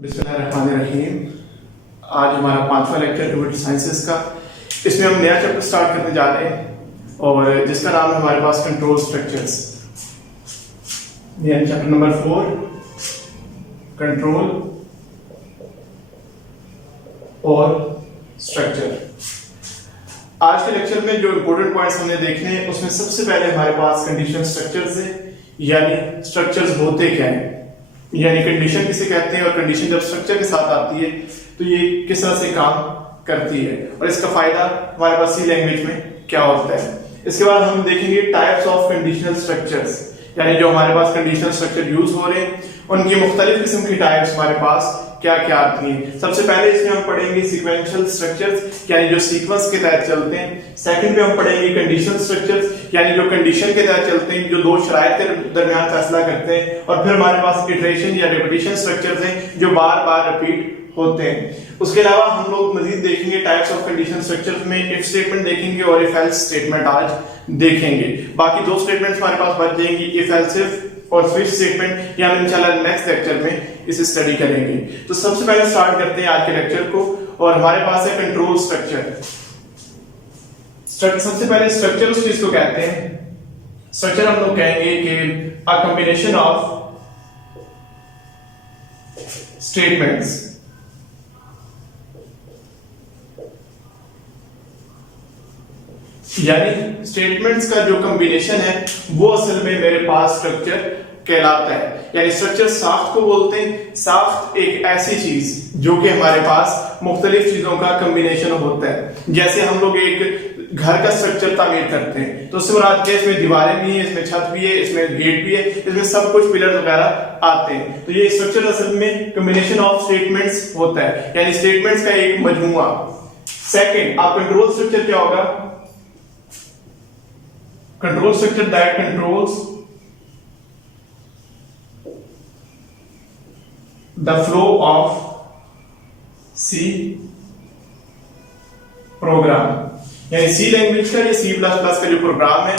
बिस्मिल्लाहिर्रहमानिर्रहीम। आज हमारा 5वां लेक्चर कंप्यूटर साइंसेस का। इसमें हम नया चैप्टर स्टार्ट करने जा रहे हैं और जिसका नाम है हमारे पास कंट्रोल स्ट्रक्चर्स। ये चैप्टर नंबर 4 कंट्रोल और स्ट्रक्चर। आज के लेक्चर में जो इंपॉर्टेंट पॉइंट्स हमने देखने हैं उसमें सबसे पहले हमारे पास कंडीशन स्ट्रक्चर्स है, यानी स्ट्रक्चर्स होते क्या हैं, यानी कंडीशन किसे कहते हैं और कंडीशन जब स्ट्रक्चर के साथ आती है तो ये किस तरह से काम करती है और इसका फायदा हमारे पास सी लैंग्वेज में क्या होता है। इसके बाद हम देखेंगे टाइप्स ऑफ कंडीशनल स्ट्रक्चर्स, यानी जो हमारे पास कंडीशनल स्ट्रक्चर यूज हो रहे हैं उनकी मुख्तलिफ किस्म की टाइप्स हमारे पास क्या क्या आती हैं। सबसे पहले इसमें हम पढ़ेंगे सीक्वेंशियल स्ट्रक्चर्स, यानी जो सीक्वेंस के तहत चलते हैं। सेकंड पे हम पढ़ेंगे कंडीशनल स्ट्रक्चर्स, यानी जो कंडीशन के तहत चलते हैं, जो दो शराइत के दरमियान फैसला करते हैं। और फिर हमारे पास इटरेशन या रिपीटिशन स्ट्रक्चर्स हैं जो बार बार रिपीट होते हैं। उसके अलावा हम लोग मजीद देखेंगे टाइप्स ऑफ कंडीशनल स्ट्रक्चर्स में इफ स्टेटमेंट देखेंगे और इफ एल्स स्टेटमेंट आज देखेंगे। बाकी दो स्टेटमेंट्स हमारे पास बच जाएंगी, इफ एल्स इफ और स्विच स्टेटमेंट, ये हम इंशाल्लाह नेक्स्ट लेक्चर में इसे स्टडी करेंगे। तो सबसे पहले स्टार्ट करते हैं आज के लेक्चर को और हमारे पास है कंट्रोल स्ट्रक्चर। सबसे पहले स्ट्रक्चर उस चीज को कहते हैं, स्ट्रक्चर हम लोग कहेंगे कि अ कॉम्बिनेशन ऑफ स्टेटमेंट्स, यानी स्टेटमेंट्स का जो कॉम्बिनेशन है वो असल में मेरे पास स्ट्रक्चर कहलाता है। यानी स्ट्रक्चर साफ्ट को बोलते हैं। साफ्ट एक ऐसी चीज जो कि हमारे पास मुख्तलिफ चीजों का कॉम्बिनेशन होता है। जैसे हम लोग एक घर का स्ट्रक्चर तामीर करते हैं तो उससे मुराद क्या है, इसमें दीवारें भी हैं, इसमें छत भी है, इसमें गेट भी है, इसमें सब कुछ पिलर वगैरह आते हैं। तो ये स्ट्रक्चर असल में कॉम्बिनेशन ऑफ स्टेटमेंट्स होता है, यानी स्टेटमेंट्स का एक मजमूआ। सेकंड, आप कंट्रोल स्ट्रक्चर क्या होगा? Control structure that controls the flow of C program, यानी C लैंग्वेज का या C++ का जो प्रोग्राम है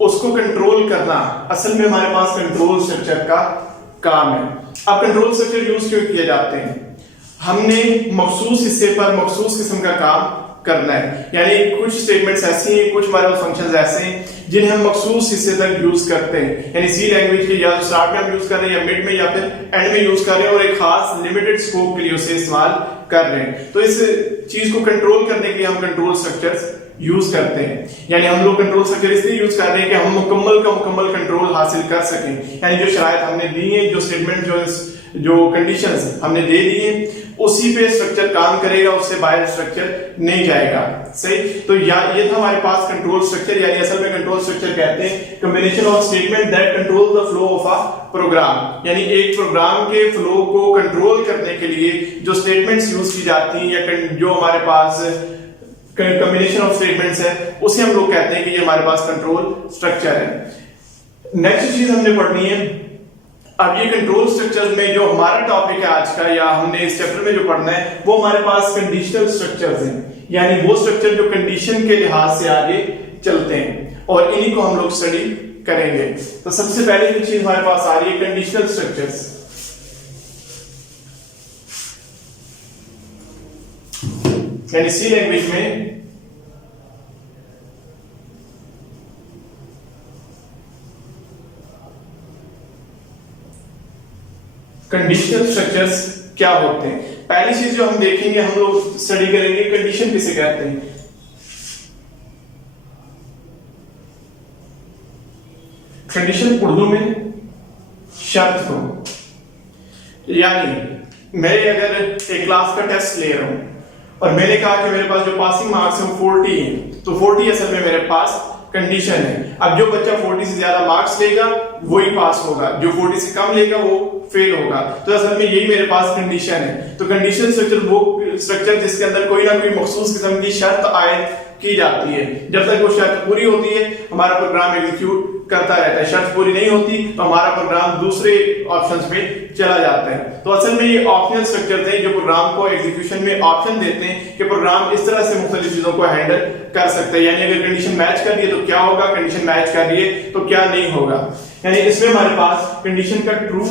उसको कंट्रोल करना असल में हमारे पास कंट्रोल स्ट्रक्चर का काम है। अब कंट्रोल स्ट्रक्चर यूज क्यों किए जाते हैं? हमने मखसूस हिस्से पर मखसूस किस्म का काम करना है, यानी कुछ स्टेटमेंट्स ऐसी हैं, कुछ हमारे पास फंक्शंस ऐसे हैं जिन्हें हम मखसूस हिस्से तक यूज करते हैं। यानी सी लैंग्वेज के या तो स्टार्ट में हम यूज कर रहे हैं या मिड में या फिर एंड में यूज कर रहे हैं और एक खास लिमिटेड स्कोप के लिए उसे इस्तेमाल कर रहे हैं। तो इस चीज को कंट्रोल करने के लिए हम कंट्रोल स्ट्रक्चर्स यूज करते हैं। यानी हम लोग कंट्रोल स्ट्रक्चर इसलिए यूज कर रहे हैं कि हम मुकम्मल कंट्रोल हासिल कर सकें। यानी जो शराइत हमने दी है, जो स्टेटमेंट जो कंडीशंस हमने दे दी है उसी पे स्ट्रक्चर काम करेगा, उससे बाहर स्ट्रक्चर नहीं जाएगा। सही, तो ये था हमारे पास कंट्रोल स्ट्रक्चर, यानी असल में कंट्रोल स्ट्रक्चर कहते हैं combination of statement that control the flow of a program, यानी एक प्रोग्राम के फ्लो को कंट्रोल करने के लिए जो स्टेटमेंट्स यूज की जाती हैं या जो हमारे पास कॉम्बिनेशन ऑफ स्टेटमेंट्स है उसे हम लोग कहते हैं कि ये हमारे पास कंट्रोल स्ट्रक्चर है। नेक्स्ट चीज हमने पढ़नी है। अब ये कंट्रोल स्ट्रक्चर्स में जो हमारा टॉपिक है आज का या हमने इस चैप्टर में जो पढ़ना है वो हमारे पास कंडीशनल स्ट्रक्चर्स हैं, यानी वो स्ट्रक्चर जो कंडीशन के लिहाज से आगे चलते हैं और इन्हीं को हम लोग स्टडी करेंगे। तो सबसे पहले जो चीज हमारे पास आ रही है कंडीशनल स्ट्रक्चर्स, यानी सी लैंग्वेज में कंडीशनल स्ट्रक्चर्स क्या होते हैं। पहली चीज जो हम देखेंगे, हम लोग स्टडी करेंगे कंडीशन किसे कहते हैं। कंडीशन उर्दू में शर्त को, यानी मैं अगर एक क्लास का टेस्ट ले रहा हूं और मैंने कहा कि मेरे पास जो पासिंग मार्क्स है वो 40 है, तो 40 असल में मेरे पास कंडीशन है। अब जो बच्चा 40 से ज्यादा मार्क्स लेगा वही पास होगा, जो 40 से कम लेगा वो फेल होगा। तो असल में यही मेरे पास कंडीशन है। तो कंडीशन स्ट्रक्चर वो स्ट्रक्चर जिसके अंदर कोई ना कोई मखसूस किस्म की शर्त आयद की जाती है। जब तक वो शर्त पूरी होती है हमारा प्रोग्राम एग्जीक्यूट करता रहता है, शर्त पूरी नहीं होती तो हमारा प्रोग्राम दूसरे ऑप्शंस पे चला जाता है। तो असल में ये ऑप्शनल स्ट्रक्चर थे जो प्रोग्राम को एग्जीक्यूशन में ऑप्शन देते हैं कि प्रोग्राम इस तरह से मुख्तलिफ चीजों को हैंडल कर सकता है। यानी अगर कंडीशन मैच कर रही है तो क्या होगा, कंडीशन मैच कर रही है तो क्या नहीं होगा। यानी इसमें हमारे पास कंडीशन का ट्रू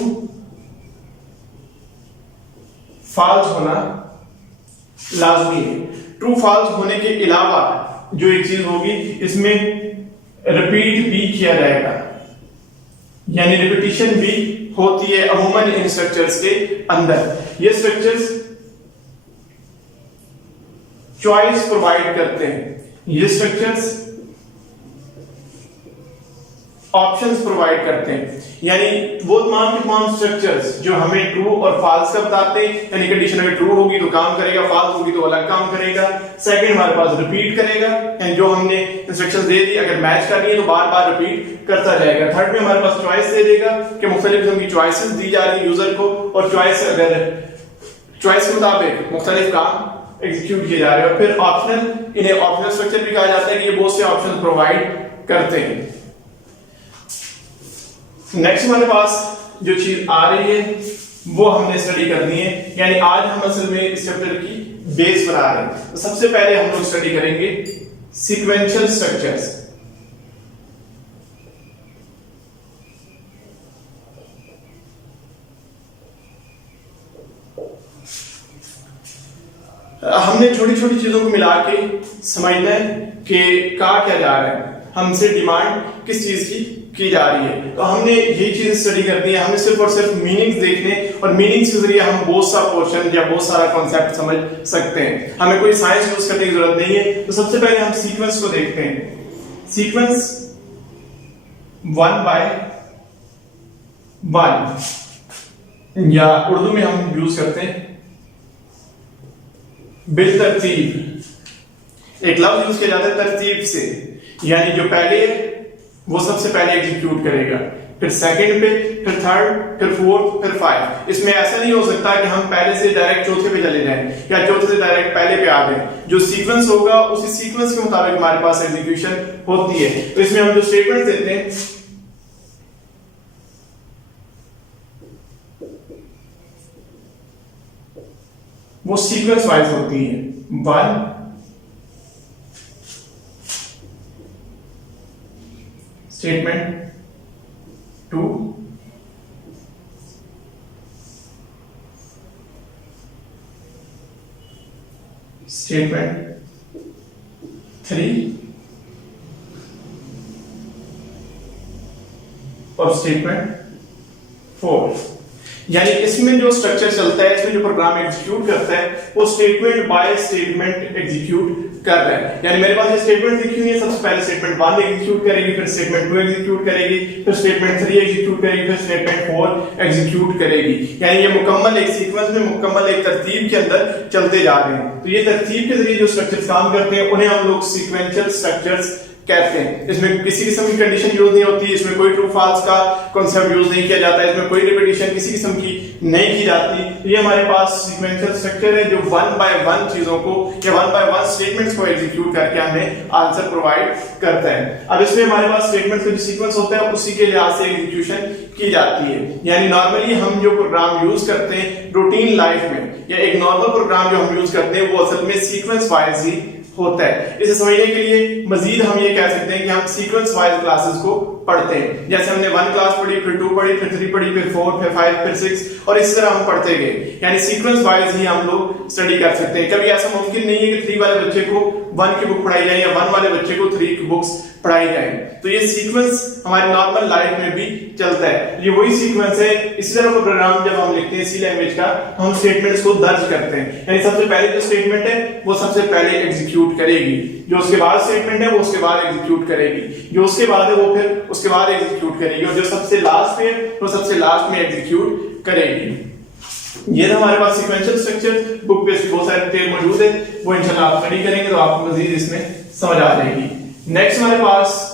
फॉल्स होना लाजमी है। ट्रू फॉल्स होने के अलावा जो एक चीज होगी, इसमें रिपीट भी किया जाएगा, यानी रिपीटिशन भी होती है अमूमन इन स्ट्रक्चर्स के अंदर। ये स्ट्रक्चर्स चॉइस प्रोवाइड करते हैं, ये स्ट्रक्चर्स ऑप्शंस प्रोवाइड करते हैं, यानी वो तमाम के तमाम स्ट्रक्चर्स जो हमें ट्रू और फॉल्स का बताते हैं, यानी कंडीशन अगर ट्रू होगी तो काम करेगा, फॉल्स होगी तो अलग काम करेगा। सेकंड हमारे पास रिपीट करेगा, यानी जो हमने इंस्ट्रक्शंस दे दी अगर मैच करनी है तो बार बार रिपीट करता जाएगा। थर्ड में हमारे पास चॉइस दे देगा कि मुख्तलिफ किस्म की चॉइसेस दी जा रही है यूजर को, और चॉइस अगर चॉइस के मुताबिक मुख्तलिफ काम एग्जीक्यूट किए जा रहे हैं। और फिर ऑप्शनल, इन्हें ऑप्शनल स्ट्रक्चर भी कहा जाता है कि ये बहुत से ऑप्शन प्रोवाइड करते हैं। नेक्स्ट हमारे पास जो चीज आ रही है वो हमने स्टडी करनी है, यानी आज हम असल में इस चैप्टर की बेस पर आ रहे हैं। तो सबसे पहले हम लोग स्टडी करेंगे सीक्वेंशियल स्ट्रक्चर्स। हमने छोटी छोटी चीजों को मिला के समझना है कि कहा क्या जा रहा है, हमसे डिमांड किस चीज की जा रही है। तो हमने यही चीज स्टडी करनी है, हमें सिर्फ और सिर्फ मीनिंग्स देखने, और मीनिंग्स के जरिए हम बहुत सा पोर्शन या बहुत सारा कॉन्सेप्ट समझ सकते हैं, हमें कोई साइंस यूज करने की जरूरत नहीं है। तो सबसे पहले हम सीक्वेंस को देखते हैं। सीक्वेंस 1 by 1 या उर्दू में हम यूज करते हैं बिलतरतीब। एक लफ्ज यूज किया जाता है तरतीब से, यानी जो पहले वो सबसे पहले एग्जीक्यूट करेगा, फिर सेकंड पे, फिर थर्ड, फिर फोर्थ, फिर 5। इसमें ऐसा नहीं हो सकता कि हम पहले से डायरेक्ट चौथे पे चले जाएं या चौथे से डायरेक्ट पहले पे आ गए। जो सीक्वेंस होगा उसी सीक्वेंस के मुताबिक हमारे पास एग्जीक्यूशन होती है। तो इसमें हम जो स्टेटमेंट देते हैं वो सीक्वेंस वाइज होती है। 1 स्टेटमेंट, 2 स्टेटमेंट, 3 और स्टेटमेंट 4। यानी इसमें जो स्ट्रक्चर चलता है, इसमें जो प्रोग्राम एग्जीक्यूट करता है वो स्टेटमेंट बाय स्टेटमेंट एग्जीक्यूट कर रहा है। यानी मेरे पास ये स्टेटमेंट लिखी हुई है, सबसे पहले स्टेटमेंट 1 एग्जीक्यूट करेगी, फिर स्टेटमेंट 2 एग्जीक्यूट करेगी, फिर स्टेटमेंट 3 एग्जीक्यूट करेगी, फिर स्टेटमेंट 4 एग्जीक्यूट करेगी। यानी ये मुकम्मल एक सीक्वेंस में मुकम्मल एक तरतीब के अंदर चलते जा रहे हैं। तो ये तरतीब के जरिए जो स्ट्रक्चर्स काम करते हैं उन्हें हम लोग सीक्वेंशियल स्ट्रक्चर्स कहते हैं। इसमें किसी किस्म की कंडीशन यूज नहीं होती, इसमें कोई ट्रू फॉल्स का कांसेप्ट यूज नहीं किया जाता, इसमें कोई रिपीटिशन किसी किस्म की नहीं की जाती। तो ये हमारे पास सीक्वेंशियल स्ट्रक्चर है जो 1 by 1 चीजों को या 1 by 1 स्टेटमेंट्स को एग्जीक्यूट करके हमें आंसर प्रोवाइड करता है। अब इसमें हमारे पास स्टेटमेंट्स का जो सीक्वेंस होता है उसी के लिहाज से एग्जीक्यूशन की जाती है। यानी नॉर्मली हम जो प्रोग्राम यूज करते हैं रूटीन लाइफ में या एक नॉर्मल प्रोग्राम जो हम यूज करते हैं वो असल में सीक्वेंस वाइज ही होता है। इसे समझने के लिए मजीद हम ये कह सकते हैं कि हम सीक्वेंस वाइज क्लासेस को पढ़ते हैं। जैसे हमने 1 क्लास पढ़ी, फिर 2 पढ़ी, फिर 3 पढ़ी, फिर 4, फिर 5, फिर 6 और इस तरह हम पढ़ते गए। यानी सीक्वेंस वाइज ही हम लोग स्टडी कर सकते हैं। कभी ऐसा मुमकिन नहीं है कि 3 वाले बच्चे को 1 की बुक पढ़ाई जाए या 1 वाले बच्चे को 3 की बुक्स पढ़ाई जाए। तो ये सीक्वेंस हमारी नॉर्मल लाइफ में भी चलता है। ये वही सीक्वेंस है। इसी तरह का प्रोग्राम जब हम लिखते हैं सी लैंग्वेज का, हम स्टेटमेंट्स को दर्ज करते हैं। यानी सबसे पहले जो स्टेटमेंट है वो सबसे पहले एग्जीक्यूट करेगी, जो उसके बाद स्टेटमेंट है वो उसके बाद एग्जीक्यूट करेगी, जो उसके बाद है वो फिर उसके बाद एग्जीक्यूट करेगी, और जो सबसे लास्ट है वो सबसे लास्ट में एग्जीक्यूट करेगी। ये हमारे पास सीक्वेंशियल स्ट्रक्चर बुक पे बहुत सारे डिटेल मौजूद है, वो इंशाल्लाह आप स्टडी करेंगे तो आपको मजीद इसमें समझ आ जाएगी। नेक्स्ट हमारे पास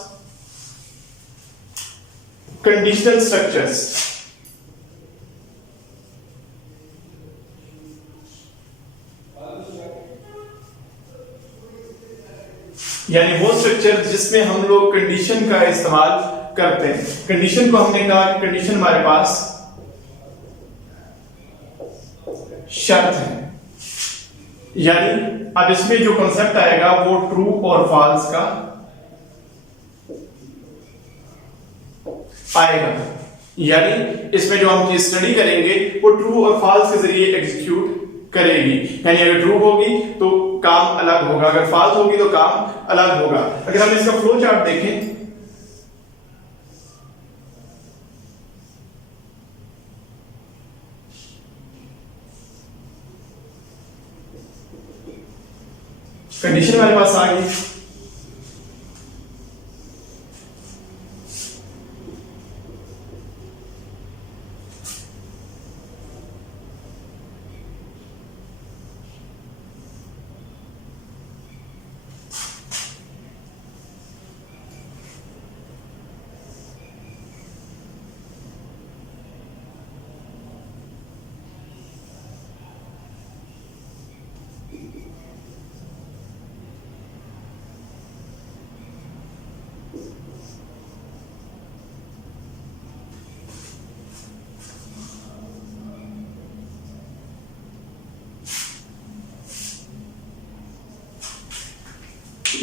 कंडीशनल स्ट्रक्चर्स। यानी वो स्ट्रक्चर जिसमें हम लोग कंडीशन का इस्तेमाल करते हैं। कंडीशन को हमने कहा कि कंडीशन हमारे पास शर्त है। यानी अब इसमें जो कॉन्सेप्ट आएगा वो ट्रू और फॉल्स का आएगा। यानी इसमें जो हम चीज स्टडी करेंगे वो ट्रू और फॉल्स के जरिए एग्जीक्यूट करेगी। यानी अगर ट्रू होगी तो काम अलग होगा, अगर फॉल्स होगी तो काम अलग होगा। अगर हम इसका फ्लो चार्ट देखें, कंडीशन हमारे पास आ गई।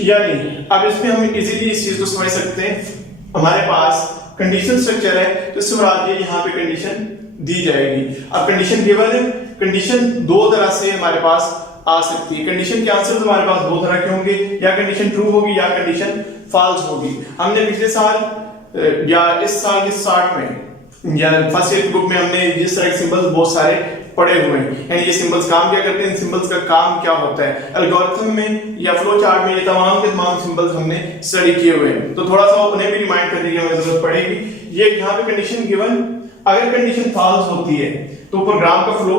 यानी अब इसमें हम इजीली इस चीज को समझ सकते हैं। हमारे पास कंडीशन स्ट्रक्चर है तो इससे मुराद ये यहाँ पे कंडीशन दी जाएगी। अब कंडीशन गिवन है, कंडीशन दो तरह से हमारे पास आ सकती है। कंडीशन के आंसर हमारे पास दो तरह के होंगे, या कंडीशन ट्रू होगी या कंडीशन फॉल्स होगी। हमने पिछले साल या इस साल के स्टार्ट में या फर्स्ट ईयर बुक में हमने जिस तरह के सिंबल्स बहुत सारे पड़े हुए हैं, यानी ये सिंबल्स काम क्या करते हैं, इन सिंबल्स का काम क्या होता है, एल्गोरिथम में या फ्लो चार्ट में ये तमाम के तमाम सिंबल्स हमने स्टडी किए हुए हैं। तो थोड़ा सा उन्हें भी रिमाइंड करने की हमें जरूरत पड़ेगी। ये यहाँ पे कंडीशन गिवन, अगर कंडीशन फॉल्स होती है तो प्रोग्राम का फ्लो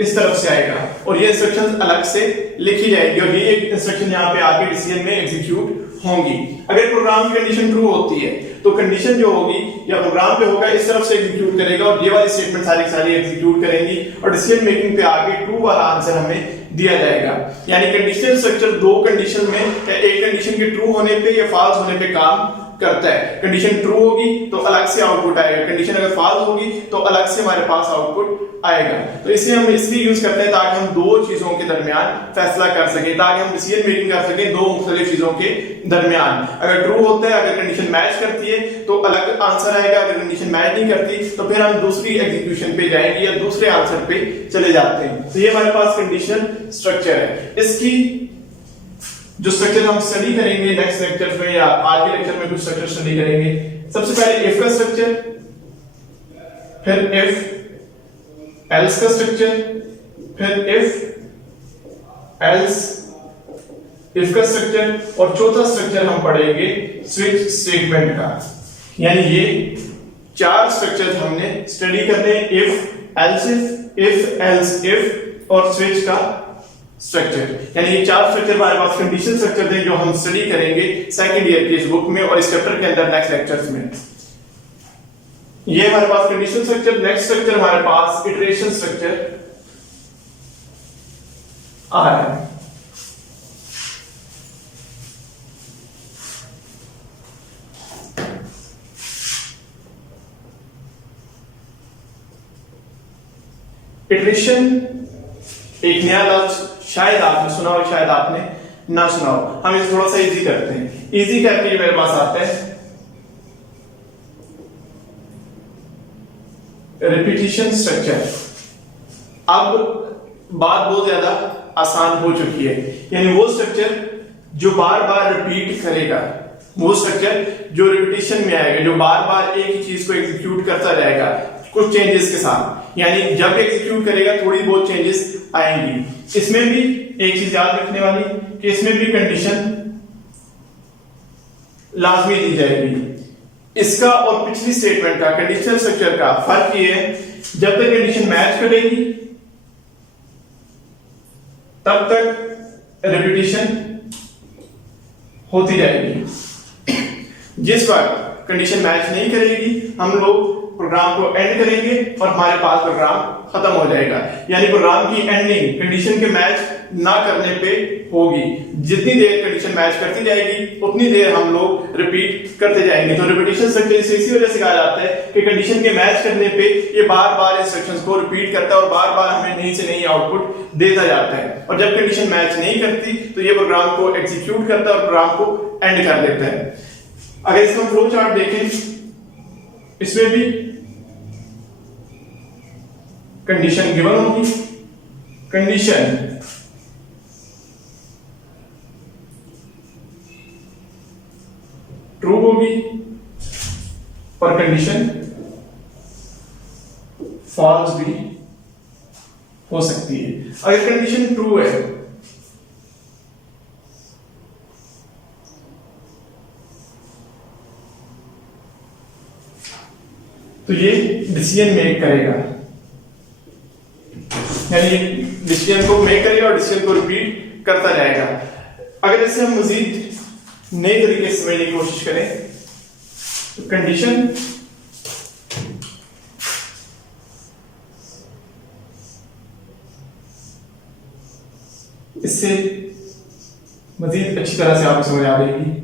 इस तरफ से आएगा और ये इंस्ट्रक्शंस अलग से लिखी जाएगी और ये इंस्ट्रक्शन यहाँ पे आगे डिसीजन में एग्जीक्यूट होंगी। अगर प्रोग्राम की कंडीशन ट्रू होती है तो कंडीशन जो होगी या प्रोग्राम पे होगा इस तरफ से एग्जीक्यूट करेगा और ये वाली स्टेटमेंट सारी सारी एग्जीक्यूट करेंगी और डिसीजन मेकिंग पे आगे ट्रू वाला आंसर हमें दिया जाएगा। यानी कंडीशनल स्ट्रक्चर दो कंडीशन में, एक कंडीशन के ट्रू होने पे या फॉल्स होने पे काम करता है। कंडीशन ट्रू होगी तो अलग से आउटपुट आएगा, कंडीशन अगर फॉल्स होगी तो अलग से हमारे पास आउटपुट आएगा। तो इसे हम इसलिए यूज करते हैं ताकि हम दो चीजों के दरमियान फैसला कर सकें, ताकि हम डिसीजन मेकिंग कर सकें दो मुख्तलिफ चीजों के दरमियान। अगर ट्रू होता है, अगर कंडीशन मैच करती है तो अलग आंसर आएगा, अगर कंडीशन मैच नहीं करती तो फिर हम दूसरी एग्जीक्यूशन पे जाएंगे या दूसरे आंसर पे चले जाते हैं। तो ये हमारे पास कंडीशन स्ट्रक्चर है। इसकी जो स्ट्रक्चर हम स्टडी करेंगे नेक्स्ट लेक्चर में या आज के लेक्चर में कुछ स्ट्रक्चर स्टडी करेंगे। सबसे पहले इफ का स्ट्रक्चर, फिर इफ एल्स का स्ट्रक्चर, फिर इफ एल्स इफ का स्ट्रक्चर और चौथा स्ट्रक्चर हम पढ़ेंगे स्विच स्टेटमेंट का। यानी ये चार स्ट्रक्चर्स हमने स्टडी करने, इफ एल्स इफ और स्विच का स्ट्रक्चर। यानी ये चार स्ट्रक्चर हमारे पास कंडीशन स्ट्रक्चर हैं जो हम स्टडी करेंगे सेकंड ईयर की इस बुक में और इस चैप्टर के अंदर नेक्स्ट लेक्चर्स में। ये हमारे पास कंडीशन स्ट्रक्चर। नेक्स्ट स्ट्रक्चर हमारे पास इटरेशन स्ट्रक्चर आ रहा है। इटरेशन एक नया लफ्ज, शायद आपने सुना हो शायद आपने ना सुना हो। हम इसे थोड़ा सा इजी करते हैं। इजी करके ये मेरे पास आता है रिपीटिशन स्ट्रक्चर। अब बात बहुत ज्यादा आसान हो चुकी है, यानी वो स्ट्रक्चर जो बार बार रिपीट करेगा, वो स्ट्रक्चर जो रिपीटिशन में आएगा, जो बार बार एक ही चीज को एग्जीक्यूट करता जाएगा कुछ चेंजेस के साथ। यानी जब एग्जीक्यूट करेगा थोड़ी बहुत चेंजेस आएंगी। इसमें भी एक चीज याद रखने वाली कि इसमें भी कंडीशन लाजमी दी जाएगी। इसका और पिछली स्टेटमेंट का, कंडीशनल स्ट्रक्चर का फर्क ये है, जब तक कंडीशन मैच करेगी तब तक रिपीटिशन होती जाएगी। जिस वक्त कंडीशन मैच नहीं करेगी हम लोग प्रोग्राम को एंड करेंगे और हमारे पास प्रोग्राम खत्म हो जाएगा। यानी प्रोग्राम की एंडिंग कंडीशन के मैच ना करने पे होगी। जितनी देर कंडीशन मैच करती जाएगी उतनी देर हम लोग रिपीट करते जाएंगे। तो रिपीटिशन स्ट्रक्चर इसी वजह से कहा जाता है कि कंडीशन के मैच करने पे ये बार बार इंस्ट्रक्शंस को रिपीट करता है और बार बार हमें नई से नई आउटपुट देता जाता है। और जब कंडीशन मैच नहीं करती तो ये प्रोग्राम को एग्जीक्यूट करता है और प्रोग्राम को एंड कर देता है। अगर इसमें फ्लो चार्ट देखें, इसमें भी कंडीशन गिवन होगी, कंडीशन ट्रू होगी और कंडीशन फॉल्स भी हो सकती है। अगर कंडीशन ट्रू है तो ये डिसीजन मेक करेगा, यानी डिसीजन को मेक करेगा और डिसीजन को रिपीट करता जाएगा। अगर इसे हम मजीद नए तरीके से समझने की कोशिश करें तो कंडीशन इससे मजीद अच्छी तरह से आपको समझ आ जाएगी।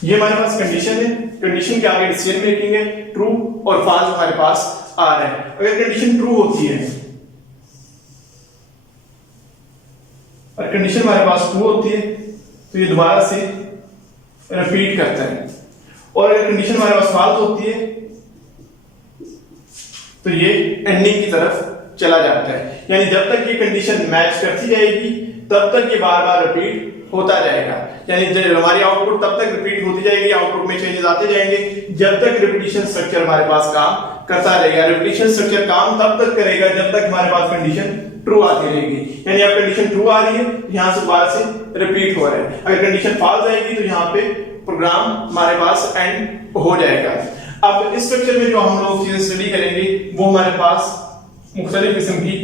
ये हमारे पास कंडीशन है, कंडीशन के आगे डिसीजन मेकिंग है, ट्रू और फॉल्स हमारे पास आ रहा है। अगर कंडीशन ट्रू होती है और कंडीशन हमारे पास ट्रू होती है तो ये दोबारा से रिपीट करता है, और अगर कंडीशन हमारे पास फॉल्स होती है तो ये एंडिंग की तरफ चला जाता है। यानी जब तक ये कंडीशन मैच करती जाएगी तब तक ये बार बार रिपीट होता जाएगा, यानी हमारी आउटपुट तब तक रिपीट होती जाएगी, आउटपुट में चेंजेस आते जाएंगे जब तक रिपीटिशन स्ट्रक्चर हमारे पास काम करता रहेगा। रिपीटिशन स्ट्रक्चर काम तब तक करेगा जब तक हमारे पास कंडीशन ट्रू आती रहेगी। यानी अब कंडीशन ट्रू आ रही है, यहां से दोबारा से रिपीट हो रहा है। अगर कंडीशन फॉल्स आएगी तो यहाँ पे प्रोग्राम हमारे पास एंड हो जाएगा। अब इस स्ट्रक्चर में जो हम लोग चीजें स्टडी करेंगे वो हमारे पास मुख्तलिफ किस्म की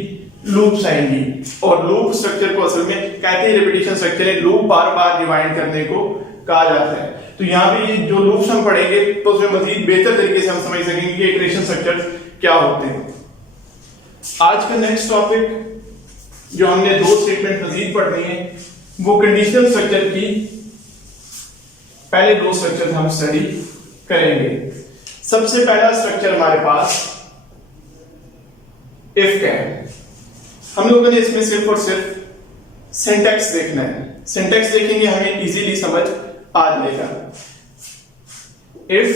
लूप्स आएंगी, और लूप स्ट्रक्चर को असल में कहते हैं रिपीटिशन स्ट्रक्चर है, लूप बार बार रिवाइंड करने को कहा जाता है। तो यहाँ पे जो लूप्स हम पढ़ेंगे तो उसमें मजीद बेहतर तरीके से हम समझ सकेंगे कि इटरेशन स्ट्रक्चर क्या होते हैं। आज का नेक्स्ट टॉपिक जो हमने दो स्टेटमेंट मजीद पढ़नी है वो कंडीशनल स्ट्रक्चर की पहले दो स्ट्रक्चर हम स्टडी करेंगे। सबसे पहला स्ट्रक्चर हमारे पास इफ का है। हम लोगों ने इसमें सिर्फ और सिर्फ सिंटैक्स देखना है, सिंटैक्स देखेंगे हमें इजीली समझ आ जाएगा। इफ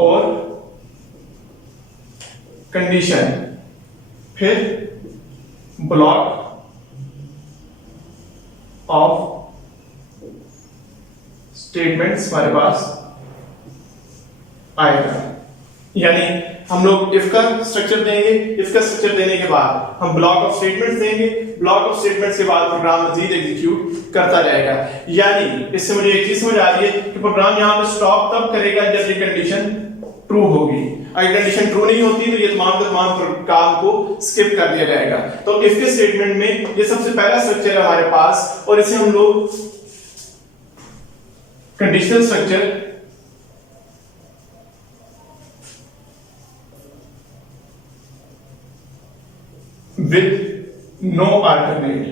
और कंडीशन, फिर ब्लॉक ऑफ स्टेटमेंट्स हमारे पास आएगा। यानी हम लोग इफ का स्ट्रक्चर देंगे, इफ का स्ट्रक्चर देने के बाद हम ब्लॉक ऑफ स्टेटमेंट्स देंगे, ब्लॉक ऑफ स्टेटमेंट्स के बाद प्रोग्राम मजीद एग्जीक्यूट करता जाएगा। यानी इससे मुझे एक चीज समझ आ रही है कि प्रोग्राम यहां पे स्टॉप तब करेगा जब ये कंडीशन ट्रू होगी। अगर कंडीशन ट्रू नहीं होती तो ये तमाम काम को स्किप कर दिया जाएगा। तो इफ के स्टेटमेंट में ये सबसे पहला स्ट्रक्चर है हमारे पास, और इसे हम लोग conditional structure with no alternate,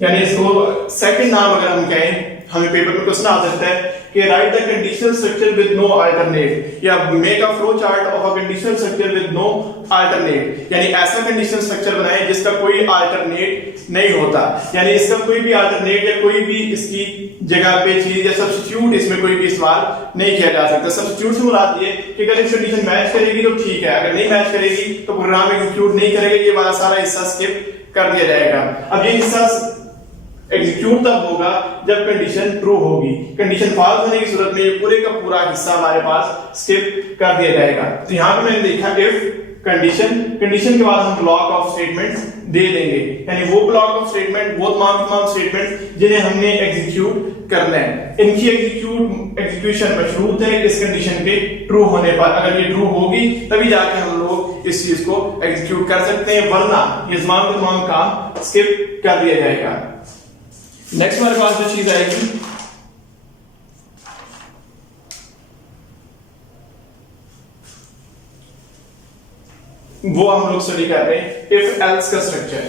यानी इसको सेकंड नाम अगर हम कहें, हमें पेपर में क्वेश्चन आ सकता है कि right the conditional structure with no alternate, या make a flow chart of a conditional structure with no alternate, यानी ऐसा कंडीशनल स्ट्रक्चर बनाएं जिसका कोई अल्टरनेट नहीं होता, यानी इसका कोई भी अल्टरनेट या कोई भी इसकी जगह पे चीज या सब्स्टिट्यूट इसमें कोई भी इस्तेमाल नहीं किया जा सकता। सब्स्टिट्यूट से मुराद ये कि अगर इस कंडीशन मैच करेगी तो ठीक है, अगर नहीं मैच करेगी तो प्रोग्राम एग्जीक्यूट नहीं करेगा, ये वाला सारा हिस्सा स्किप कर दिया जाएगा। अब ये हिस्सा एग्जीक्यूट तब होगा जब कंडीशन ट्रू होगी, कंडीशन फॉल्स होने की सूरत में ये पूरे का पूरा हिस्सा हमारे पास स्किप कर दिया जाएगा। तो यहां पे मैंने देखा इफ कंडीशन, कंडीशन के बाद हम ब्लॉक ऑफ स्टेटमेंट्स दे देंगे, यानी वो ब्लॉक ऑफ स्टेटमेंट, वो तमाम स्टेटमेंट जिन्हें हमने एग्जीक्यूट करना है, इनकी एग्जीक्यूशन मशरूत है इस कंडीशन के ट्रू होने पर। अगर ये ट्रू होगी तभी जाके हम लोग इस चीज को एग्जीक्यूट कर सकते हैं, वरना ये तमाम काम स्किप कर दिया जाएगा। नेक्स्ट हमारे पास जो चीज आएगी वो हम लोग स्टडी कर रहे हैं इफ एल्स का स्ट्रक्चर।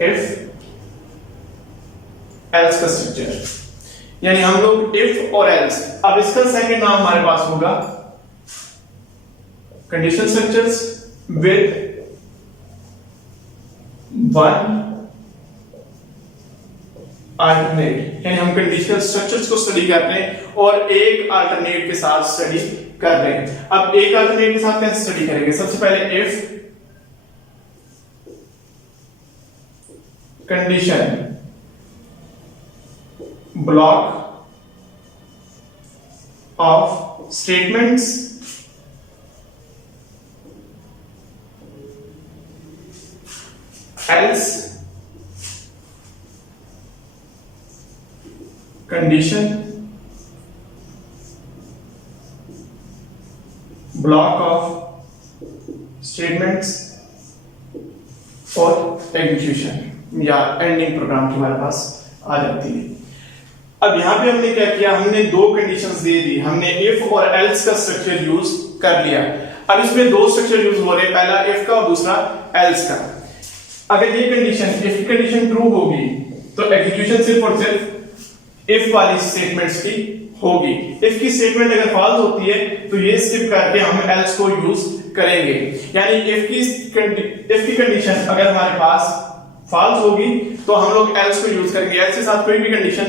इफ एल्स का स्ट्रक्चर, यानी हम लोग इफ और एल्स, अब इसका सेकंड नाम हमारे पास होगा conditional structures with one alternate, यानी हम कंडीशनल स्ट्रक्चर्स को स्टडी कर रहे हैं और एक अल्टरनेट के साथ स्टडी कर रहे हैं। अब एक अल्टरनेट के साथ कैसे स्टडी करेंगे? सबसे पहले if condition block of statements else condition block of statements और एग्जीक्यूशन या एंडिंग प्रोग्राम की हमारे पास आ जाती है। अब यहां पे हमने क्या किया, हमने दो कंडीशंस दे दी, हमने इफ और एल्स का स्ट्रक्चर यूज कर लिया। अब इसमें दो स्ट्रक्चर यूज हो रहे हैं, पहला इफ का और दूसरा एल्स का। अगर ये कंडीशन इफ की कंडीशन ट्रू होगी तो एग्जीक्यूशन सिर्फ और सिर्फ इफ वाली स्टेटमेंट्स की होगी। इफ की स्टेटमेंट अगर फॉल्स होती है तो ये स्किप करके हम एल्स को यूज करेंगे। यानी इफ की कंडीशन अगर हमारे पास फॉल्स होगी तो हम लोग एल्स को यूज करेंगे। एल्स के साथ कोई भी कंडीशन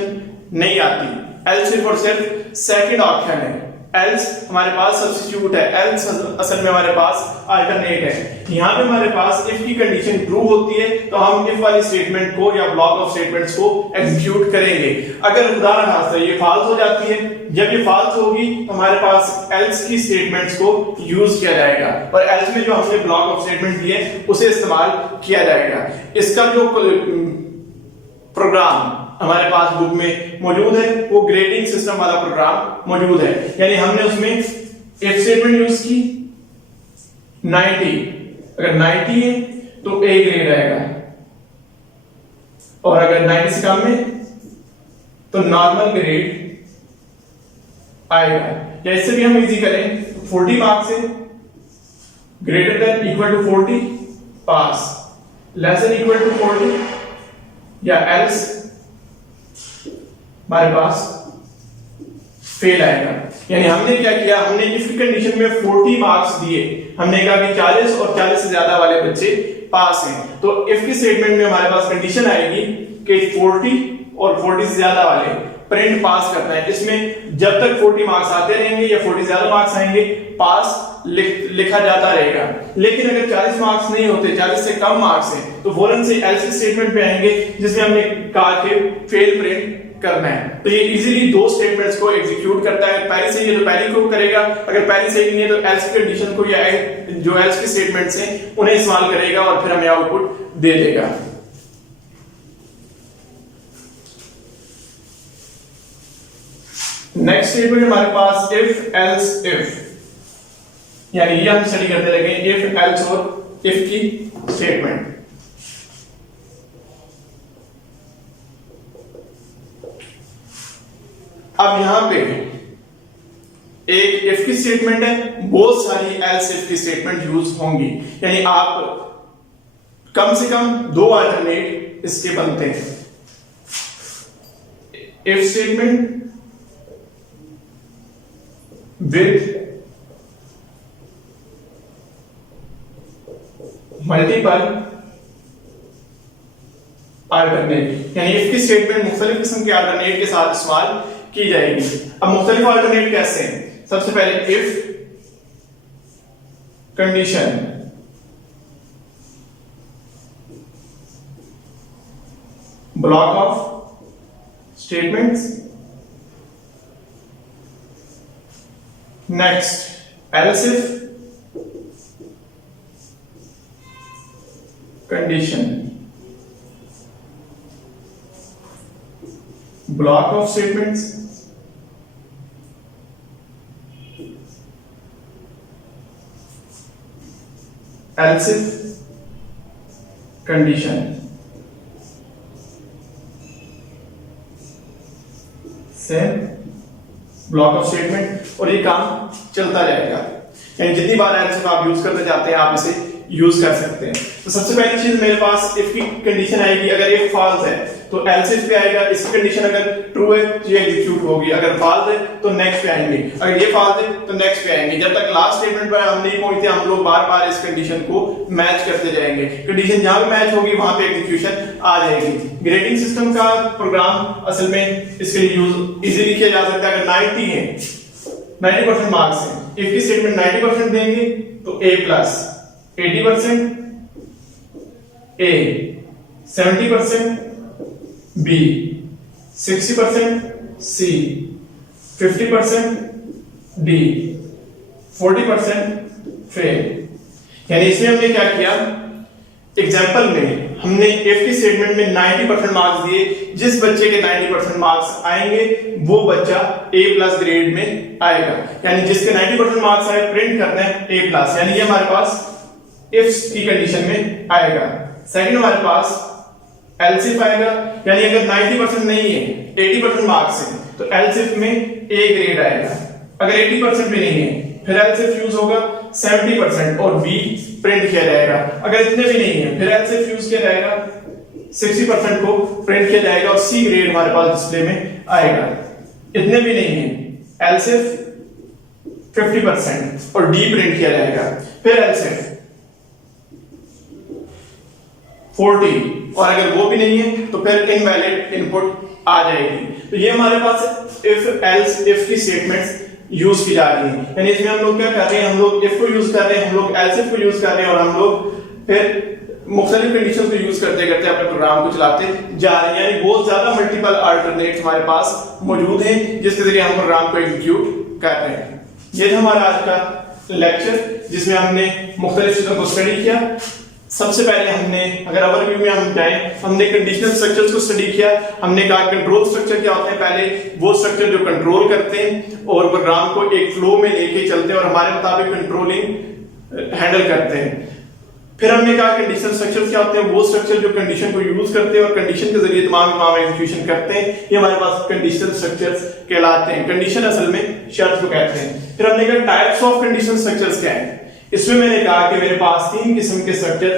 नहीं आती। एल्स सिर्फ और सिर्फ सेकंड ऑप्शन है। एल्स हमारे पास सब्स्टिट्यूट है, एल्स असल में हमारे पास अल्टरनेट है। यहां पे हमारे पास इफ की कंडीशन ट्रू होती है तो हम इफ वाली स्टेटमेंट को या ब्लॉक ऑफ स्टेटमेंट्स को एग्जीक्यूट करेंगे। अगर खुदा ना खास्ता ये फॉल्स हो जाती है, जब ये फॉल्स होगी तो हमारे पास एल्स की स्टेटमेंट्स को यूज किया जाएगा और एल्स में जो हमने ब्लॉक ऑफ स्टेटमेंट दिए उसे इस्तेमाल किया जाएगा। इसका जो प्रोग्राम हमारे पास बुक में मौजूद है वो ग्रेडिंग सिस्टम वाला प्रोग्राम मौजूद है। यानी हमने उसमें इफ स्टेटमेंट यूज की 90, अगर 90 है तो ए ग्रेड आएगा और अगर 90 से कम है तो नॉर्मल ग्रेड आएगा। या इससे भी हम इजी करें, 40 मार्क्स है, greater than equal to 40 pass, less than equal to 40 या एल्स हमारे पास फेल आएगा। यानी हमने क्या किया, हमने इफ की कंडीशन में 40 मार्क्स दिए, हमने कहा कि 40 और 40 से ज्यादा वाले बच्चे पास हैं। तो इफ की स्टेटमेंट में हमारे पास कंडीशन आएगी कि 40 और 40 से ज्यादा वाले प्रिंट पास करना है। इसमें जब तक 40 मार्क्स आते रहेंगे या 40 से ज्यादा मार्क्स आएंगे पास लिखा जाता रहेगा। लेकिन अगर 40 मार्क्स नहीं होते, 40 से कम मार्क्स हैं, तो फौरन से एल्स स्टेटमेंट पे आएंगे जिसमें हमने कहा कि फेल प्रिंट करना है। तो ये इजीली दो स्टेटमेंट्स को एग्जीक्यूट करता है। पहली सही है तो पहली को करेगा, अगर पहली सही नहीं है तो एल्स की कंडीशन को या जो एल्स की स्टेटमेंट्स हैं उन्हें इस्तेमाल करेगा और फिर हमें आउटपुट दे देगा। नेक्स्ट स्टेटमेंट हमारे पास इफ एल्स इफ, यानी ये हम स्टडी करते रहेंगे इफ एल्स और इफ की स्टेटमेंट। अब यहां पे एक इफ की स्टेटमेंट है, बहुत सारी एल्स इफ की स्टेटमेंट यूज होंगी। यानी आप कम से कम दो अल्टरनेट इसके बनते हैं। If statement with multiple alternate, यानी इफ की स्टेटमेंट मुख्तलिफ किस्म के अल्टरनेट के साथ इस्तेमाल की जाएगी। अब मुख्तलिफ अल्टरनेट कैसे हैं? सबसे पहले if condition block of statements, next else if condition block of statements, else if condition, same block of statement, और ये काम चलता रहेगा। यानी जितनी बार else if आप यूज करते जाते हैं आप इसे यूज कर सकते हैं। तो सबसे पहली चीज मेरे पास इफ की कंडीशन आएगी, अगर इफ फॉल्स है तो एल्स इफ पे आएगा, इसकी कंडीशन अगर ट्रू है तो ये एग्जीक्यूट होगी, अगर फॉल्स है तो नेक्स्ट पे आएंगे, अगर ये फॉल्स है तो नेक्स्ट पे आएंगे। जब तक लास्ट स्टेटमेंट पर हम नहीं पहुंचते हम लोग बार बार इस कंडीशन को मैच करते जाएंगे। कंडीशन जहां भी मैच होगी वहां पे एग्जीक्यूशन आ जाएगी। ग्रेडिंग सिस्टम का प्रोग्राम असल में इसके लिए यूज इजीली किया जा सकता है। अगर 90 है, 90% मार्क्स है, इफ की स्टेटमेंट 90% देंगे तो a plus 80% A, 70% B, 60% C, 50% D, 40% fail. यानी इसमें हमने क्या किया, एग्जाम्पल में हमने इफ की स्टेटमेंट में 90% मार्क्स दिए, जिस बच्चे के 90% मार्क्स आएंगे वो बच्चा A प्लस ग्रेड में आएगा। यानी जिसके 90% मार्क्स आए प्रिंट करना है A प्लस, यानी ये हमारे पास इफ की कंडीशन में आएगा। सेकंड हमारे पास एल्स इफ आएगा, यानी अगर 90% नहीं है 80% मार्क्स है तो एल्स इफ में A ग्रेड आएगा। अगर 80% भी नहीं है फिर एल्स इफ यूज होगा 70% और B प्रिंट किया जाएगा। अगर इतने भी नहीं है फिर एल्स इफ यूज किया जाएगा 60% को प्रिंट किया जाएगा और C ग्रेड हमारे पास डिस्प्ले में आएगा। इतने भी नहीं है एल्स इफ 50% और D प्रिंट किया जाएगा। फिर एल्स इफ 40 और अगर वो भी नहीं है तो फिर इनवैलिड इनपुट आ जाएगी। तो ये हमारे पास इफ एल्स इफ की स्टेटमेंट्स यूज की जा रही है। यानी इसमें हम लोग क्या कर रहे हैं, हम लोग इफ को यूज कर रहे हैं, हम लोग एल्स इफ को यूज कर रहे हैं और हम लोग फिर मुख्तलिफ कंडीशन को यूज करते करते अपने प्रोग्राम को चलाते जा रहे हैं। यानी बहुत ज्यादा मल्टीपल अल्टरनेट हमारे पास मौजूद हैं जिसके जरिए हम प्रोग्राम को एग्जीक्यूट कर रहे हैं। ये था हमारा आज का लेक्चर जिसमें हमने मुख्तलिफ चीजों को स्टडी किया। सबसे पहले हमने, अगर ओवरव्यू में हम जाएं, हमने कंडीशनल स्ट्रक्चर्स को स्टडी किया। हमने कहा कंट्रोल स्ट्रक्चर क्या होते हैं, पहले वो स्ट्रक्चर जो कंट्रोल करते हैं और प्रोग्राम को एक फ्लो में लेके चलते हैं और हमारे मुताबिक कंट्रोलिंग हैंडल करते हैं। फिर हमने कहा कंडीशनल स्ट्रक्चर्स क्या होते हैं, वो स्ट्रक्चर जो कंडीशन को यूज करते हैं और कंडीशन के जरिए तमाम एग्जीक्यूशन करते हैं, ये हमारे पास कंडीशनल स्ट्रक्चर्स कहलाते हैं। कंडीशन असल में शर्त को कहते हैं। फिर हमने कहा टाइप्स ऑफ कंडीशनल स्ट्रक्चर्स क्या है। इसमें मैंने कहा कि मेरे पास 3 किस्म के स्ट्रक्चर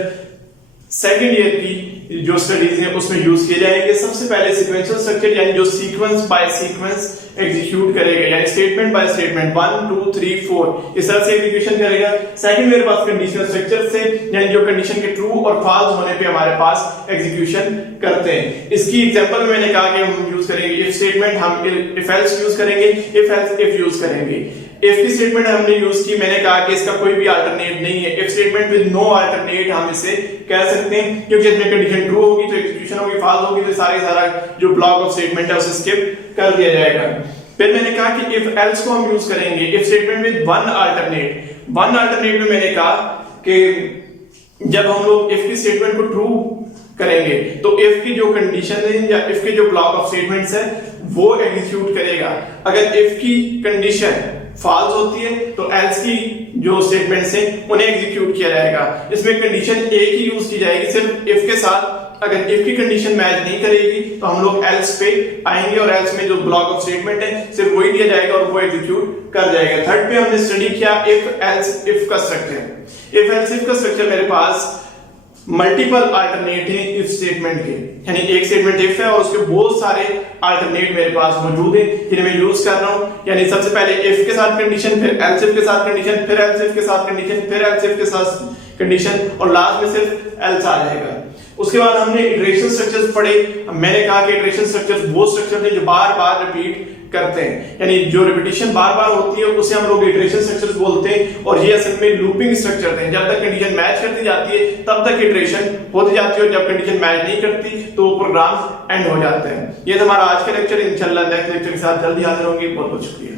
सेकंड ईयर की जो स्टडीज हैं उसमें यूज किए जाएंगे। सबसे पहले सीक्वेंशियल स्ट्रक्चर, यानी जो सीक्वेंस बाय सीक्वेंस एग्जीक्यूट करेगा, यानी स्टेटमेंट बाय स्टेटमेंट 1 2 3 4 इस तरह से एग्जीक्यूशन करेगा। सेकंड मेरे पास कंडीशनल स्ट्रक्चर से, यानी जो कंडीशन के ट्रू और फॉल्स होने पे हमारे पास एग्जीक्यूशन करते हैं। इसकी एग्जांपल में मैंने कहा कि हम यूज करेंगे इफ स्टेटमेंट, हम इफ एल्स यूज करेंगे, इफ एल्स इफ यूज करेंगे। इफ की स्टेटमेंट हमने यूज की, मैंने कहा कि इसका कोई भी अल्टरनेट नहीं है। If statement with no alternate हम इसे कह सकते हैं, क्योंकि इसमें कंडीशन ट्रू होगी तो एग्जीक्यूशन होगी, फॉल्स होगी तो सारा जो ब्लॉक ऑफ स्टेटमेंट है उसे स्किप कर दिया जाएगा। फिर मैंने कहा कि इफ एल्स को हम यूज करेंगे if statement with one alternate में मैंने कहा कि जब हम लोग इफ की स्टेटमेंट को ट्रू करेंगे तो इफ की जो कंडीशन है या इफ के जो ब्लॉक ऑफ स्टेटमेंट्स है वो एग्जीक्यूट करेगा। अगर इफ की कंडीशन फॉल्स होती है तो एल्स की जो स्टेटमेंट्स हैं उन्हें एग्जीक्यूट किया जाएगा। इसमें कंडीशन एक ही यूज की जाएगी सिर्फ इफ के साथ। अगर इफ की कंडीशन मैच नहीं करेगी तो हम लोग एल्स पे आएंगे और एल्स में जो ब्लॉक ऑफ स्टेटमेंट है सिर्फ वही दिया जाएगा और वो एग्जीक्यूट कर जाएगा। थर्ड पे हमने स्टडी किया इफ एल्स इफ का स्ट्रक्चर। इफ एल्स इफ का स्ट्रक्चर मेरे पास मल्टीपल अल्टरनेट है इफ स्टेटमेंट के, यानी एक स्टेटमेंट इफ है और उसके बहुत सारे अल्टरनेट मेरे पास मौजूद है जिन्हें मैं यूज कर रहा हूं। यानी सबसे पहले इफ के साथ कंडीशन, फिर एल्स इफ के साथ कंडीशन, फिर एल्स इफ के साथ कंडीशन, फिर एल्स इफ के साथ कंडीशन और लास्ट में सिर्फ एल्स आ जाएगा। उसके बाद हमने इटरेशन स्ट्रक्चर्स पढ़े। मैंने कहा कि इटरेशन स्ट्रक्चर्स वो स्ट्रक्चर हैं जो बार बार रिपीट करते हैं, यानी जो रिपीटिशन बार बार होती है उसे हम लोग इटरेशन स्ट्रक्चर्स बोलते हैं। और ये असल में लूपिंग स्ट्रक्चर हैं, जब तक कंडीशन मैच करती जाती है तब तक इटरेशन होती जाती है और जब कंडीशन मैच नहीं करती तो प्रोग्राम एंड हो जाता है। ये हमारा आज का लेक्चर। इंशाल्लाह नेक्स्ट लेक्चर के साथ जल्दी हाजिर होंगे। बहुत बहुत शुक्रिया।